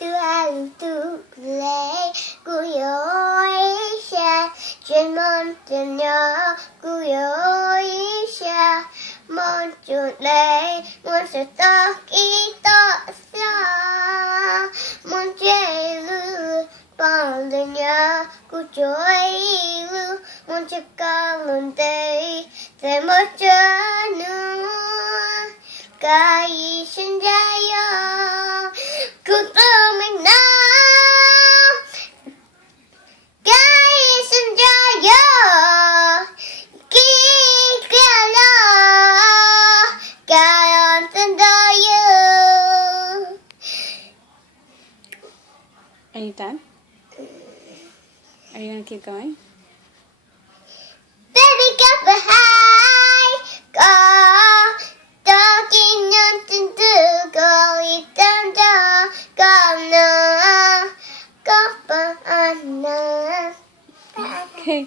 to play 구요이샤 chuyên nhớ 구요이샤 먼저 내 먼저 떡이 떴어 먼저를 빨리냐 구조이루 먼저 가는데 내 멋져는 가이신자여 구름이 나 가이신자여 기가라 가연뜬다여. Are you done? Are you gonna keep going? Baby got behind go 떡이 눈뜬 뜨고 있던 저 거는 거봐 안나 Okay.